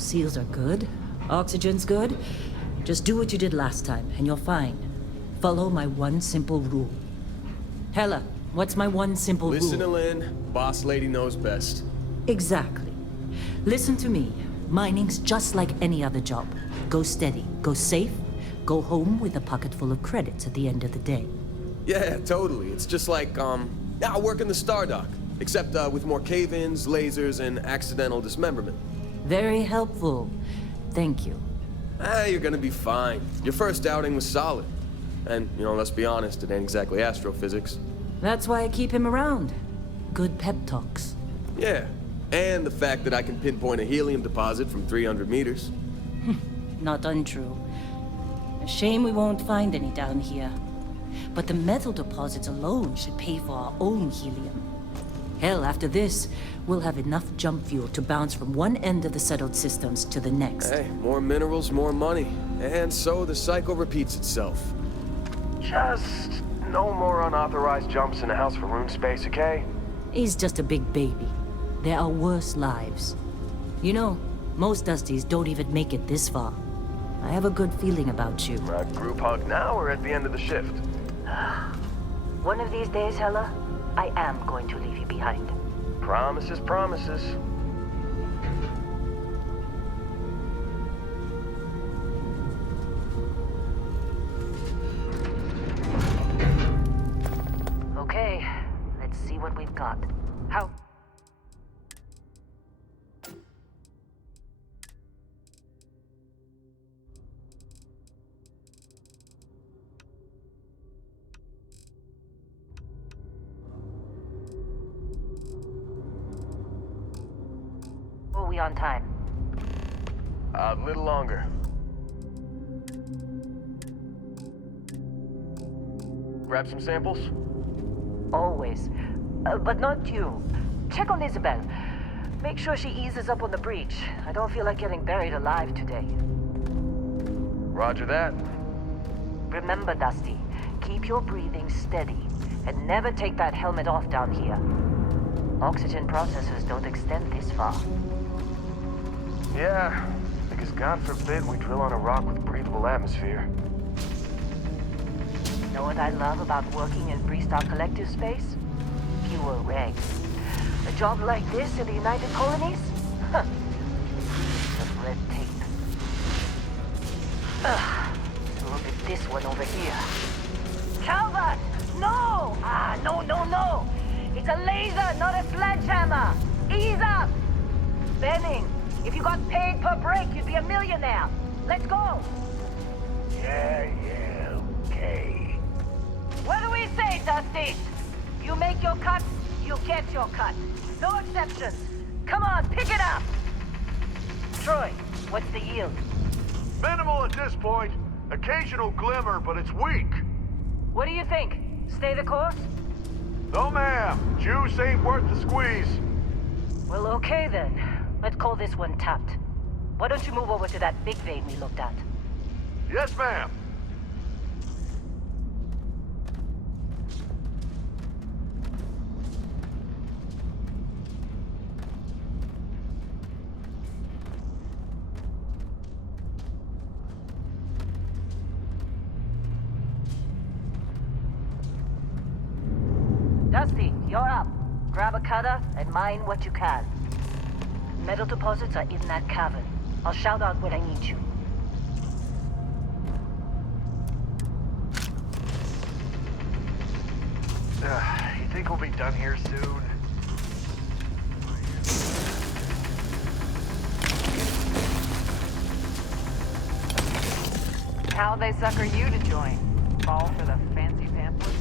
Seals are good. Oxygen's good. Just do what you did last time, and you're fine. Follow my one simple rule. Hella, what's my one simple rule? Listen to Lynn. Boss lady knows best. Exactly. Listen to me. Mining's just like any other job. Go steady, go safe, go home with a pocket full of credits at the end of the day. Yeah, totally. It's just like, I work in the Stardock. Except, with more cave-ins, lasers, and accidental dismemberment. Very helpful. Thank you. You're gonna be fine. Your first outing was solid. And, let's be honest, it ain't exactly astrophysics. That's why I keep him around. Good pep talks. Yeah, and the fact that I can pinpoint a helium deposit from 300 meters. Not untrue. A shame we won't find any down here. But the metal deposits alone should pay for our own helium. Hell, after this, we'll have enough jump fuel to bounce from one end of the settled systems to the next. Hey, more minerals, more money. And so the cycle repeats itself. Just no more unauthorized jumps in the house for room space, okay? He's just a big baby. There are worse lives. You know, most Dusties don't even make it this far. I have a good feeling about you. Group hug now or at the end of the shift? One of these days, Hella, I am going to leave you behind. Promises, promises. Okay, let's see what we've got. How? Are we on time? A little longer. Grab some samples? Always. But not you. Check on Isabel. Make sure she eases up on the breach. I don't feel like getting buried alive today. Roger that. Remember, Dusty, keep your breathing steady and never take that helmet off down here. Oxygen processors don't extend this far. Yeah, because God forbid we drill on a rock with breathable atmosphere. Know what I love about working in Freestar Collective space? Fewer regs. A job like this in the United Colonies? Huh. Just red tape. Look at this one over here. Calvert! No! No! It's a laser, not a sledgehammer! Ease up! Benning, if you got paid per break, you'd be a millionaire. Let's go! Yeah, okay. What do we say, Dusty? You make your cut, you get your cut. No exceptions. Come on, pick it up! Troy, what's the yield? Minimal at this point. Occasional glimmer, but it's weak. What do you think? Stay the course? No, ma'am. Juice ain't worth the squeeze. Well, okay then. Let's call this one tapped. Why don't you move over to that big vein we looked at? Yes, ma'am. Dusty, you're up. Grab a cutter and mine what you can. Metal deposits are in that cavern. I'll shout out when I need you. You think we'll be done here soon? How'd they sucker you to join? Fall for the fancy pamphlet?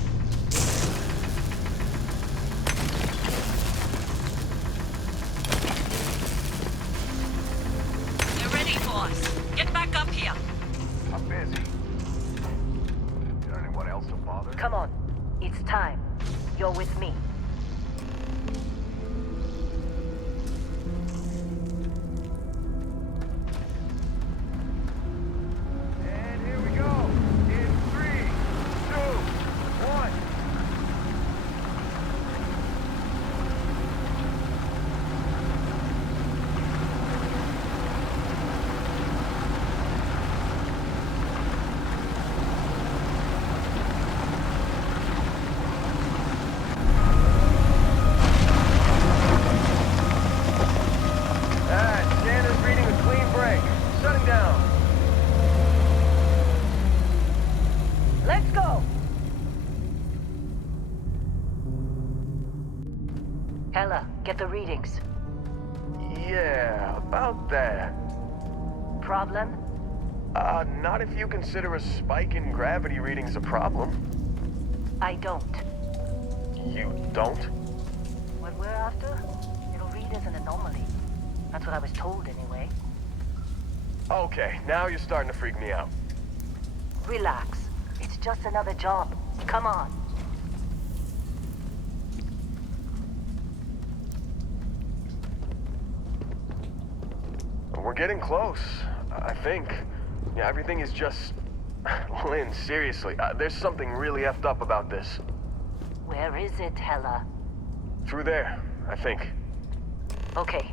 You're ready, boss. Get back up here. I'm busy. Got anyone else to bother? Come on. It's time. You're with me. And here we go. In 3, 2, 1. Hella, get the readings. Yeah, about that. Problem? Not if you consider a spike in gravity readings a problem. I don't. You don't? What we're after? It'll read as an anomaly. That's what I was told anyway. Okay, now you're starting to freak me out. Relax. It's just another job. Come on. We're getting close, I think. Yeah, everything is just... Lynn, seriously, there's something really effed up about this. Where is it, Hella? Through there, I think. Okay,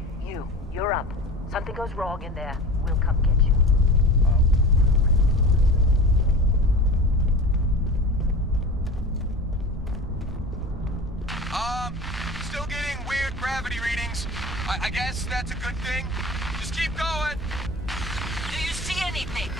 you're up. Something goes wrong in there, we'll come get you. Still getting weird gravity readings. I guess that's a good thing. Just keep going. Do you see anything?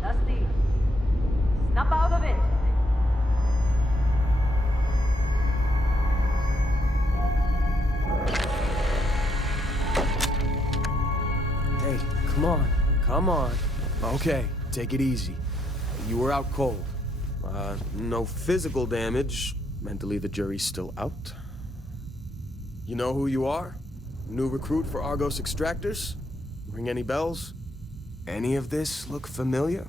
Dusty, snap out of it. Hey, come on. Come on. Okay, take it easy. You were out cold. No physical damage. Mentally, the jury's still out. You know who you are? New recruit for Argos Extractors? Ring any bells? Any of this look familiar?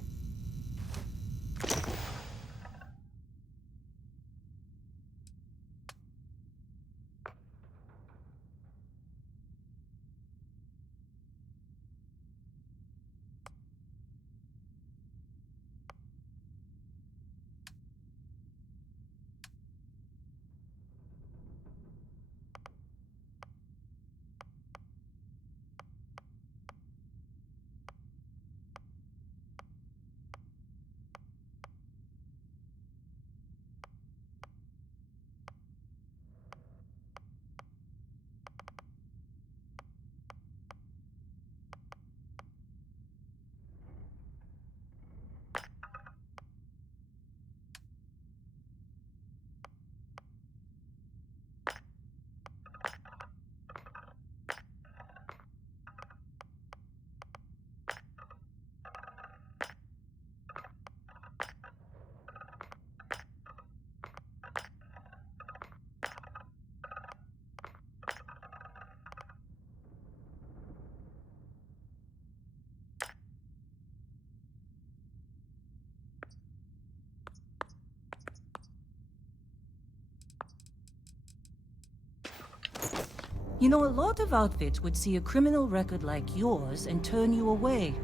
You know, a lot of outfits would see a criminal record like yours and turn you away.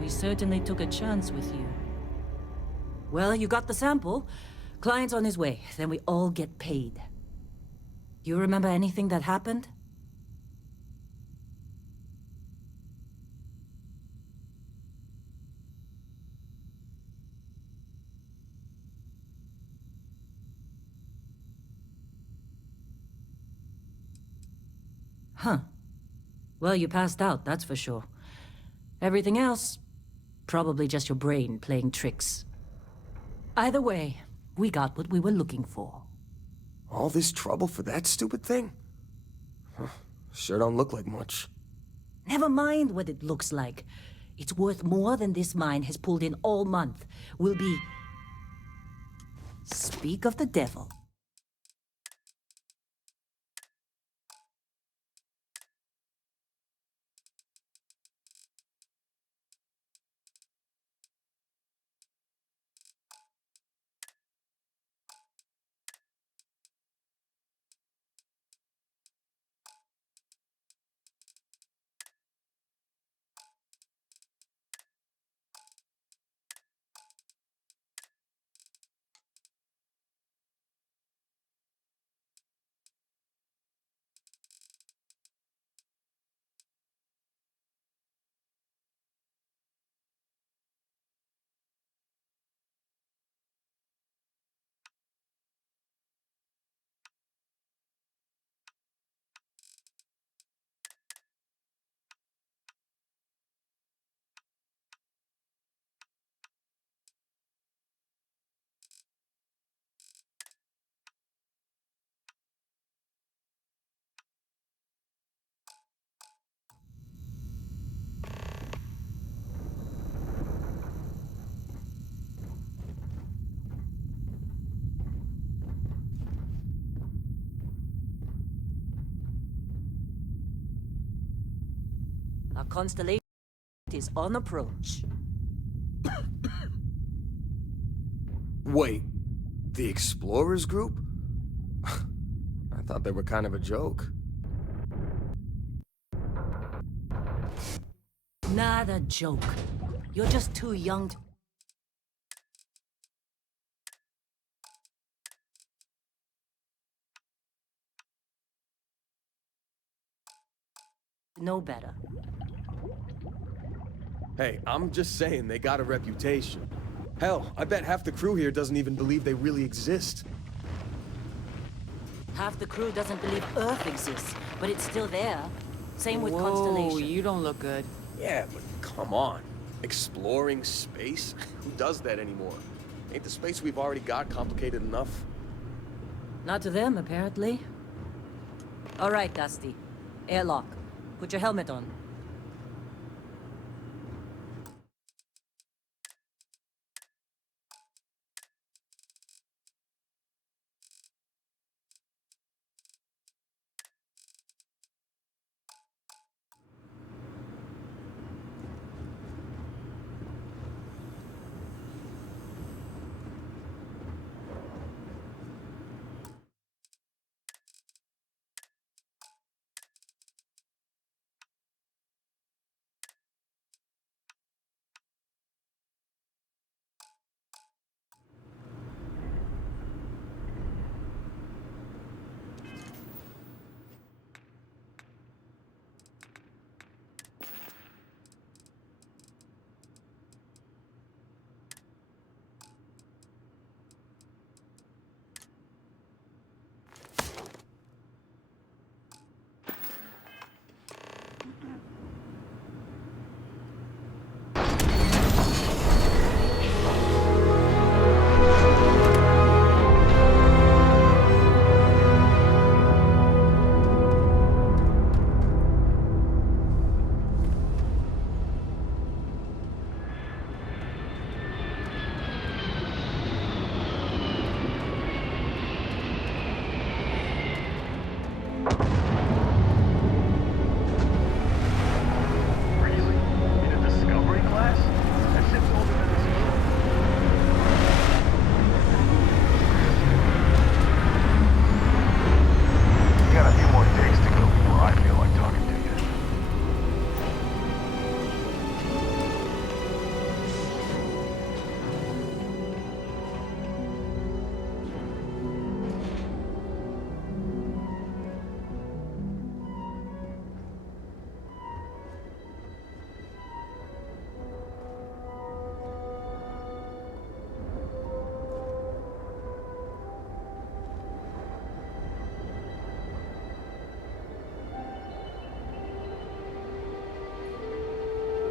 We certainly took a chance with you. Well, you got the sample. Client's on his way, then we all get paid. You remember anything that happened? Huh. Well, you passed out, that's for sure. Everything else, probably just your brain playing tricks. Either way, we got what we were looking for. All this trouble for that stupid thing? Sure don't look like much. Never mind what it looks like. It's worth more than this mine has pulled in all month. We'll be... Speak of the devil. Our constellation is on approach. Wait, the Explorers group? I thought they were kind of a joke. Not a joke. You're just too young to... know better. Hey, I'm just saying they got a reputation. Hell, I bet half the crew here doesn't even believe they really exist. Half the crew doesn't believe Earth exists, but it's still there. Same with Whoa, Constellation. you don't look good. Yeah, but come on. Exploring space? Who does that anymore? Ain't the space we've already got complicated enough? Not to them, apparently. All right, Dusty. Airlock. Put your helmet on.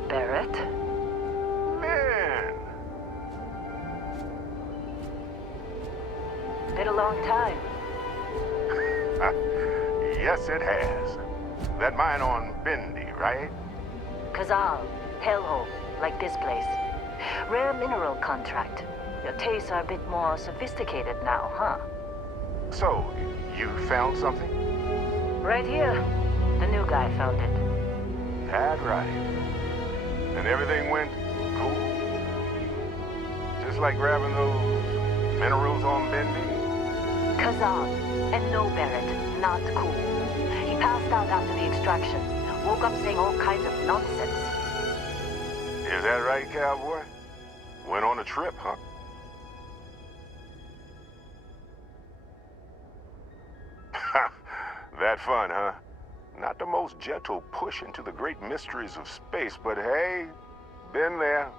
Barrett? Man! Been a long time. Yes, it has. That mine on Bendy, right? Kazal, hellhole, like this place. Rare mineral contract. Your tastes are a bit more sophisticated now, huh? So, you found something? Right here. The new guy found it. That's right. And everything went cool? Just like grabbing those minerals on Bendy? Kazal, and no Barrett, not cool. He passed out after the extraction. Woke up saying all kinds of nonsense. Is that right, cowboy? Went on a trip, huh? That fun, huh? Not the most gentle push into the great mysteries of space, but hey, been there.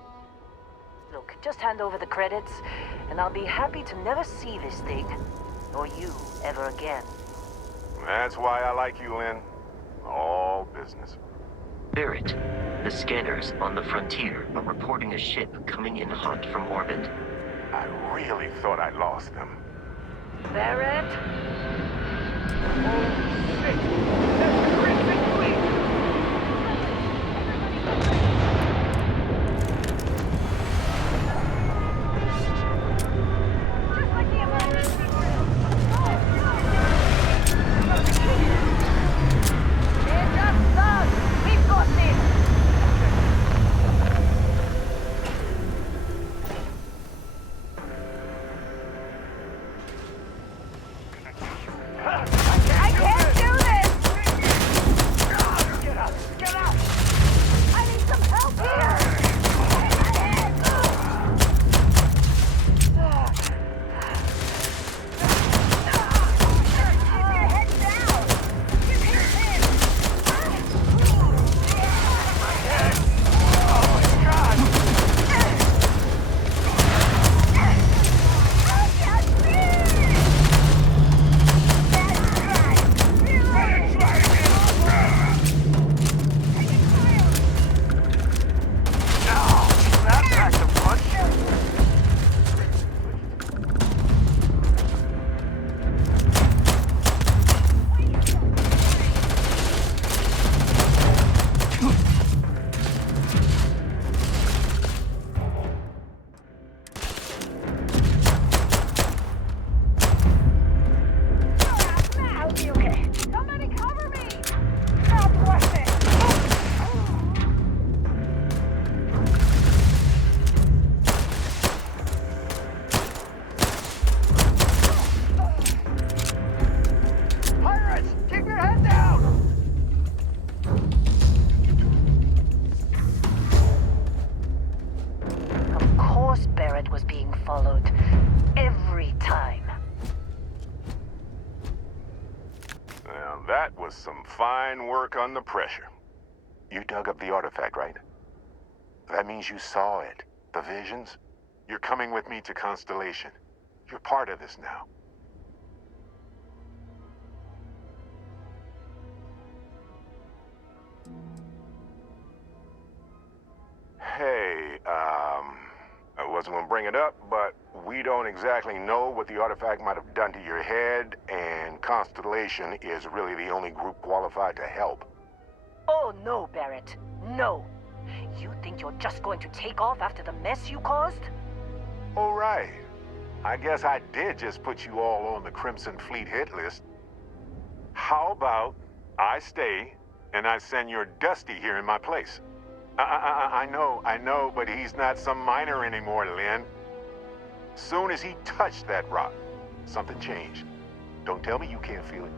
Look, just hand over the credits, and I'll be happy to never see this thing, or you, ever again. That's why I like you, Lynn. All business. Barrett, the scanners on the frontier are reporting a ship coming in hot from orbit. I really thought I lost them. Barrett? We've got this! followed. Every time. Now, that was some fine work under pressure. You dug up the artifact, right? That means you saw it. The visions? You're coming with me to Constellation. You're part of this now. Hey, I wasn't gonna bring it up, but we don't exactly know what the artifact might have done to your head, and Constellation is really the only group qualified to help. Oh no, Barrett. No. You think you're just going to take off after the mess you caused? All right. I guess I did just put you all on the Crimson Fleet hit list. How about I stay and I send your Dusty here in my place? I know, but he's not some miner anymore, Lynn. Soon as he touched that rock, something changed. Don't tell me you can't feel it.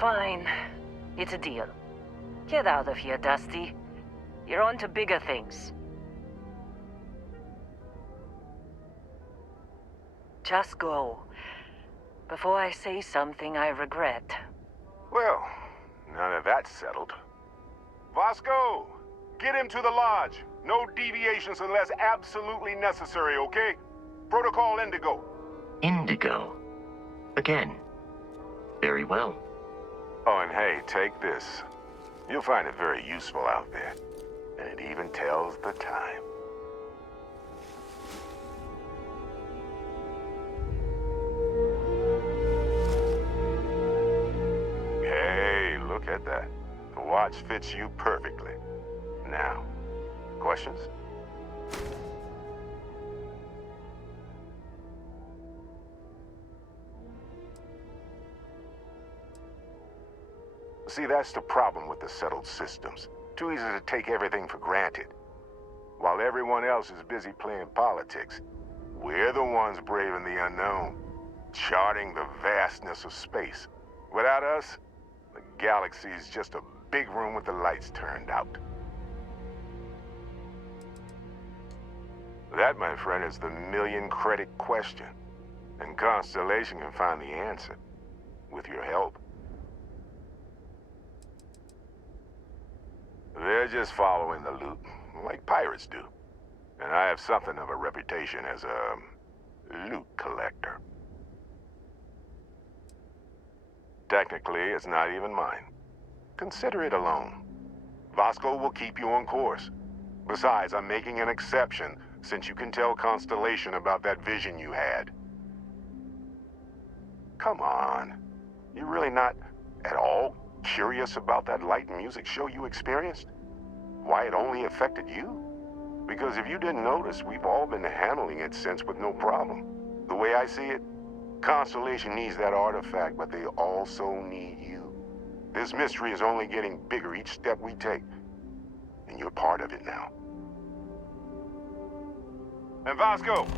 Fine. It's a deal. Get out of here, Dusty. You're on to bigger things. Just go. Before I say something I regret. Well, now that that's settled. Vasco, get him to the lodge. No deviations unless absolutely necessary, okay? Protocol Indigo. Indigo. Again. Very well. Oh, and hey, take this. You'll find it very useful out there. And it even tells the time. Hey, look at that. The watch fits you perfectly. Now, questions? See, that's the problem with the settled systems. Too easy to take everything for granted. While everyone else is busy playing politics, we're the ones braving the unknown, charting the vastness of space. Without us, the galaxy is just a big room with the lights turned out. That, my friend, is the million-credit question. And Constellation can find the answer, with your help. They're just following the loot, like pirates do. And I have something of a reputation as a loot collector. Technically, it's not even mine. Consider it a loan. Vasco will keep you on course. Besides, I'm making an exception, since you can tell Constellation about that vision you had. Come on. You're really not at all curious about that light and music show you experienced? Why it only affected you? Because if you didn't notice, we've all been handling it since with no problem. The way I see it, Constellation needs that artifact, but they also need you. This mystery is only getting bigger each step we take, and you're part of it now. And Vasco,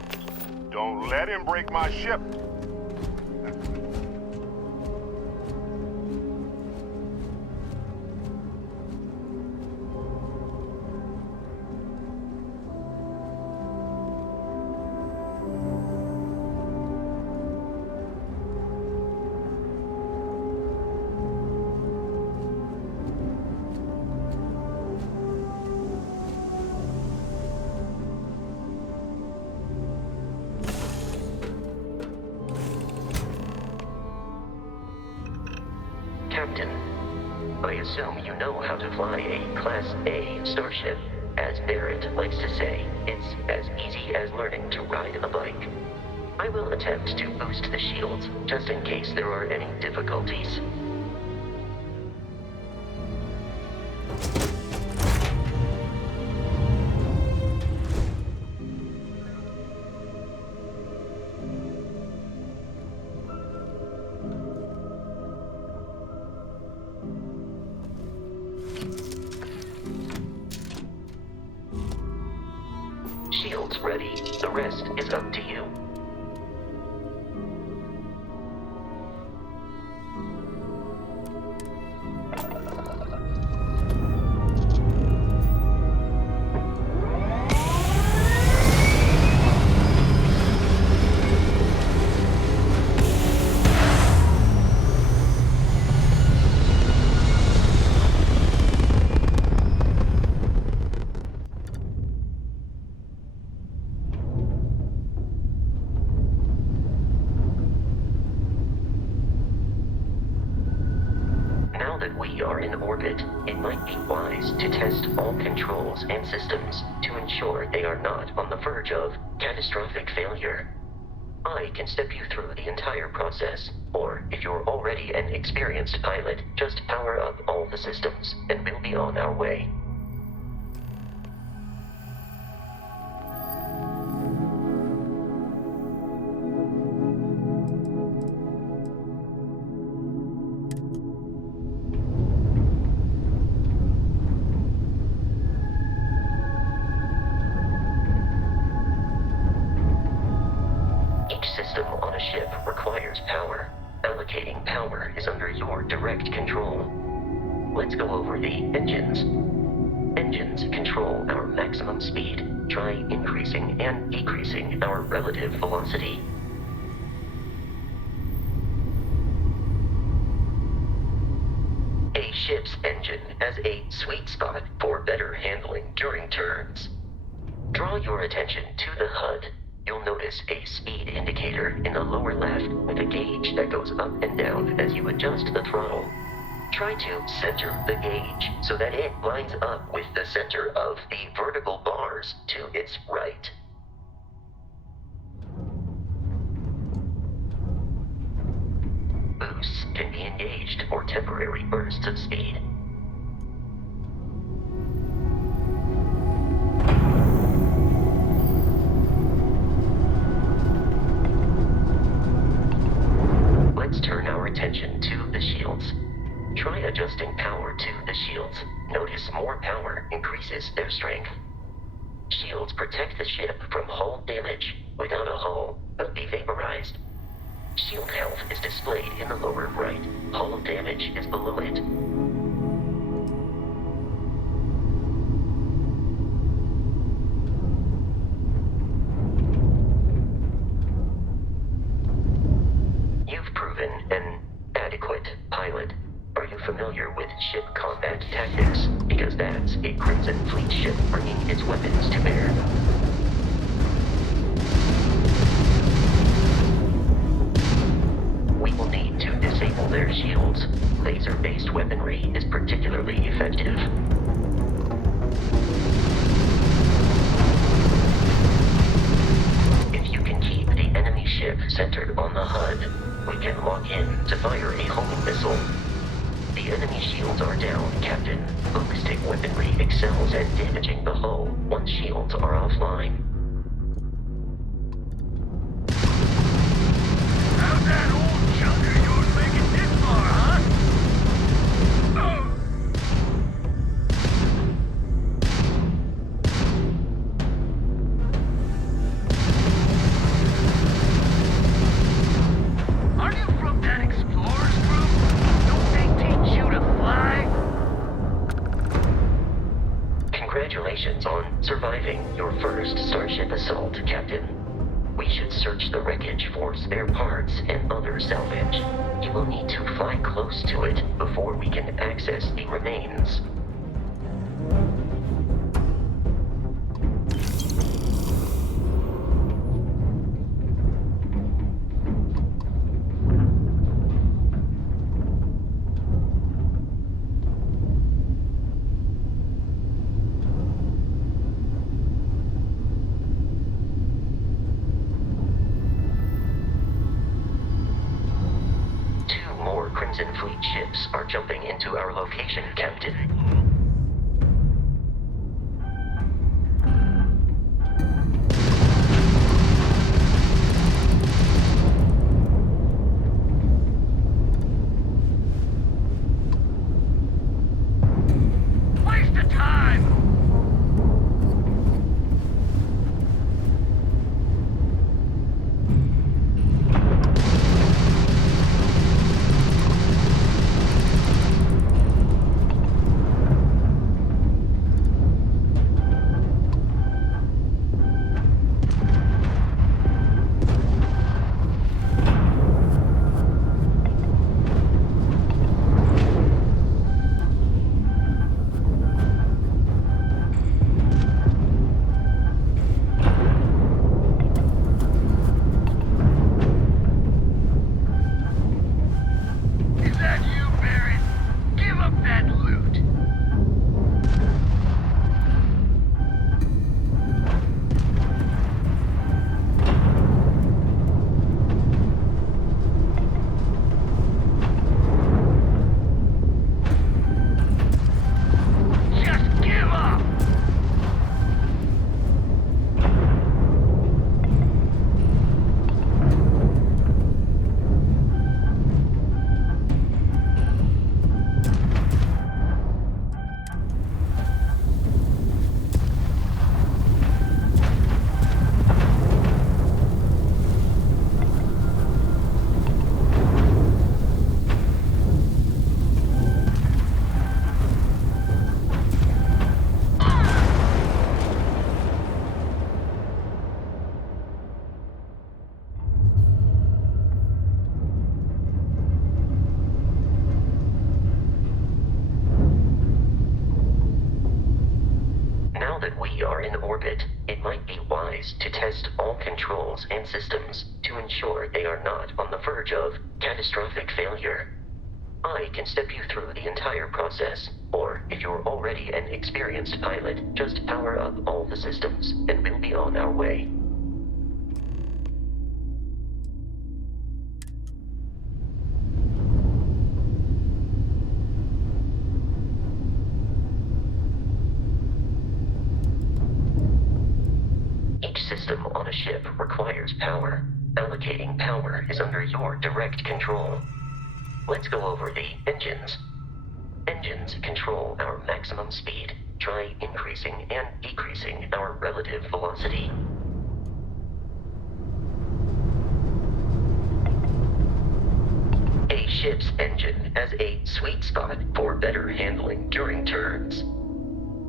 don't let him break my ship. Captain, I assume you know how to fly a Class A starship. As Barrett likes to say, it's as easy as learning to ride a bike. I will attempt to boost the shields, just in case there are any difficulties. Shields ready. The rest is up to you. in orbit, it might be wise to test all controls and systems to ensure they are not on the verge of catastrophic failure. I can step you through the entire process, or if you're already an experienced pilot, just power up all the systems, and we'll be on our way. Each system on a ship requires power. Allocating power is under your direct control. Let's go over the engines. Engines control our maximum speed. Try increasing and decreasing our relative velocity. A ship's engine has a sweet spot for better handling during turns. Draw your attention to the HUD. You'll notice a speed indicator in the lower left with a gauge that goes up and down as you adjust the throttle. Try to center the gauge so that it lines up with the center of the vertical bars to its right. Boosts can be engaged for temporary bursts of speed. Let's turn our attention to the shields. Try adjusting power to the shields. Notice more power increases their strength. Shields protect the ship from hull damage. Without a hull, they'll be vaporized. Shield health is displayed in the lower right. Hull damage is below it. You've proven an adequate pilot. Are you familiar with ship combat tactics? Because that's a Crimson Fleet ship bringing its weapons to bear. We will need to disable their shields. Laser-based weaponry is particularly effective. If you can keep the enemy ship centered on the HUD, we can lock in to fire a homing missile. The enemy shields are down, Captain. Ballistic weaponry excels at damaging the hull once shields are offline. How'd that old chunk of yours make it this far, huh? Are you from that explorers group? Don't they teach you to fly? Congratulations on surviving your first Starship assault, Captain. We should search the wreckage for spare parts and other salvage. You will need to fly close to it before we can access the remains. Crimson Fleet ships are jumping into our location, Captain. Waste of time! that we are in orbit, it might be wise to test all controls and systems to ensure they are not on the verge of catastrophic failure. I can step you through the entire process, or if you're already an experienced pilot, just power up all the systems, and we'll be on our way. Each system on a ship requires power. Allocating power is under your direct control. Let's go over the engines. Engines control our maximum speed. Try increasing and decreasing our relative velocity. A ship's engine has a sweet spot for better handling during turns.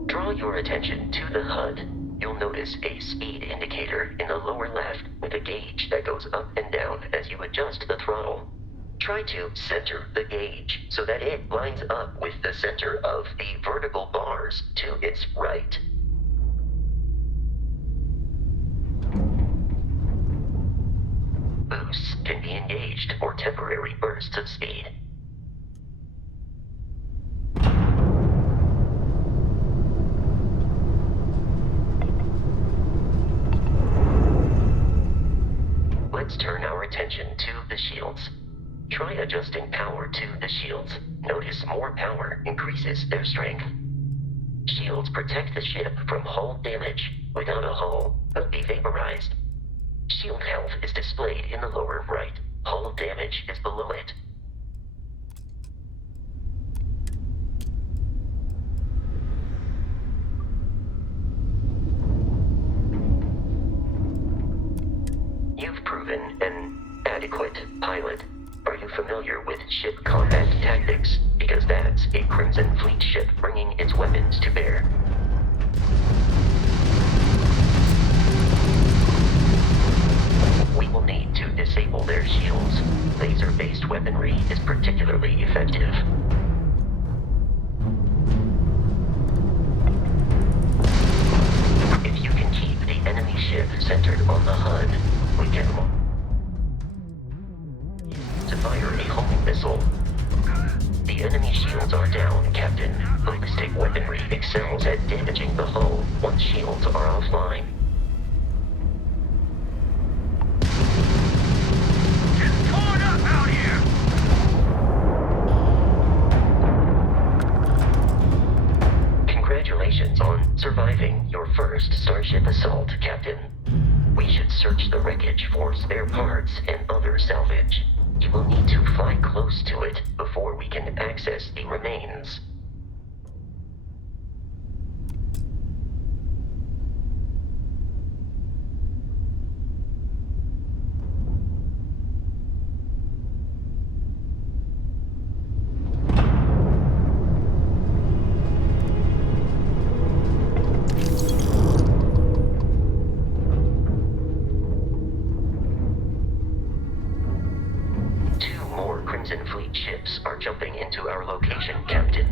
Draw your attention to the HUD. You'll notice a speed indicator in the lower left with a gauge that goes up and down as you adjust the throttle. Try to center the gauge so that it lines up with the center of the vertical bars to its right. Boosts can be engaged for temporary bursts of speed. Let's turn our attention to the shields. Try adjusting power to the shields. Notice more power increases their strength. Shields protect the ship from hull damage. Without a hull, they'll be vaporized. Shield health is displayed in the lower right. Hull damage is below it. You've proven an adequate pilot. Are you familiar with ship combat tactics? Because that's a Crimson Fleet ship bringing its weapons to bear. We will need to disable their shields. Laser-based weaponry is particularly effective. If you can keep the enemy ship centered on the HUD, we can to fire a homing missile. The enemy shields are down, Captain. Ballistic weaponry excels at damaging the hull once shields are offline. Getting torn up out here! Congratulations on surviving your first Starship assault, Captain. We should search the wreckage for spare parts and other salvage. You will need to fly close to it before we can access the remains. Crimson Fleet ships are jumping into our location, Captain.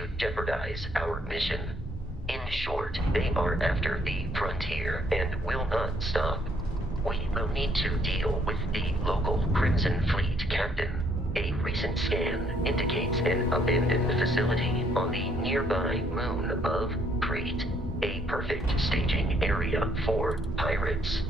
to jeopardize our mission. In short, they are after the frontier and will not stop. We will need to deal with the local Crimson Fleet captain. A recent scan indicates an abandoned facility on the nearby moon of Crete, a perfect staging area for pirates.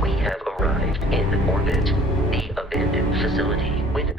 We have arrived in orbit. The abandoned facility with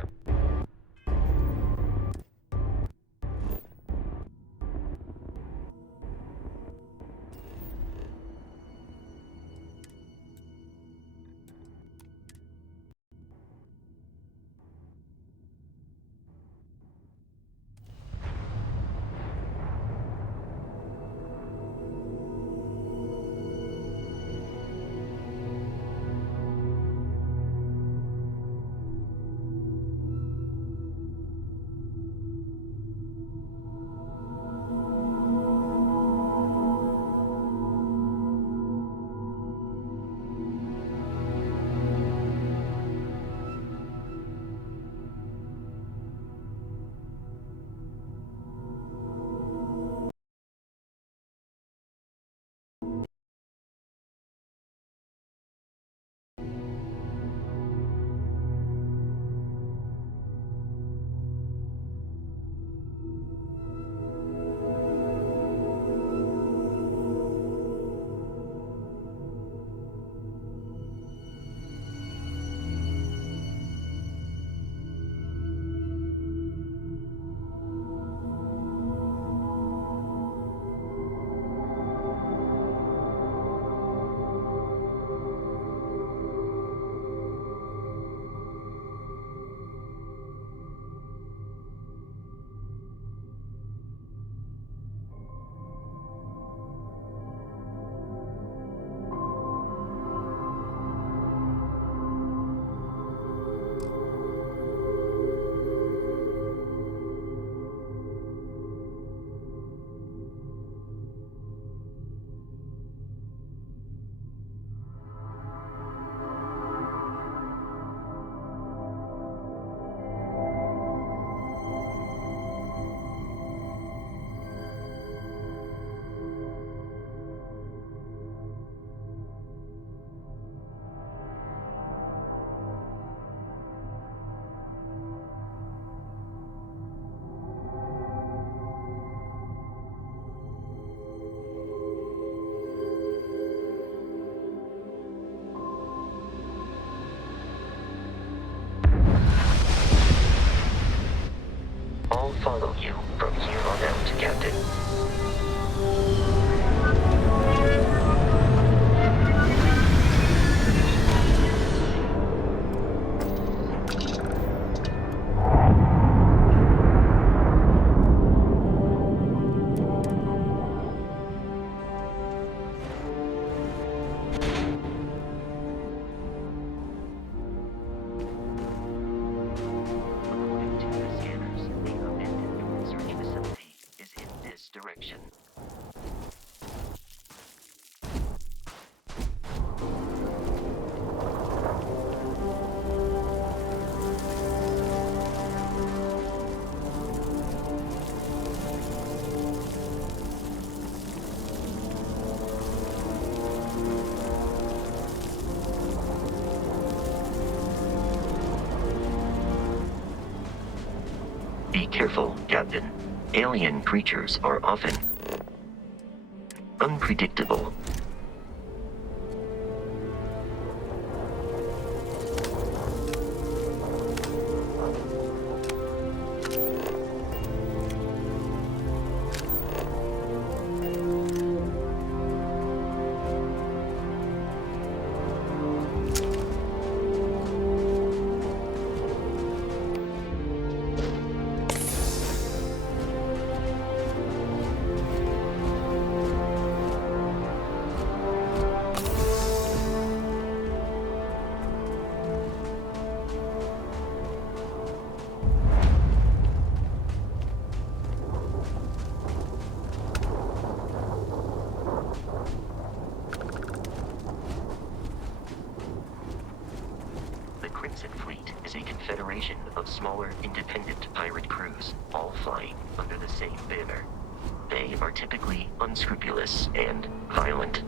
I'll follow you from here on out, Captain. According to the scanners, the abandoned research facility is in this direction. Be careful, Captain. Alien creatures are often unpredictable. Crimson Fleet is a confederation of smaller, independent pirate crews, all flying under the same banner. They are typically unscrupulous and violent,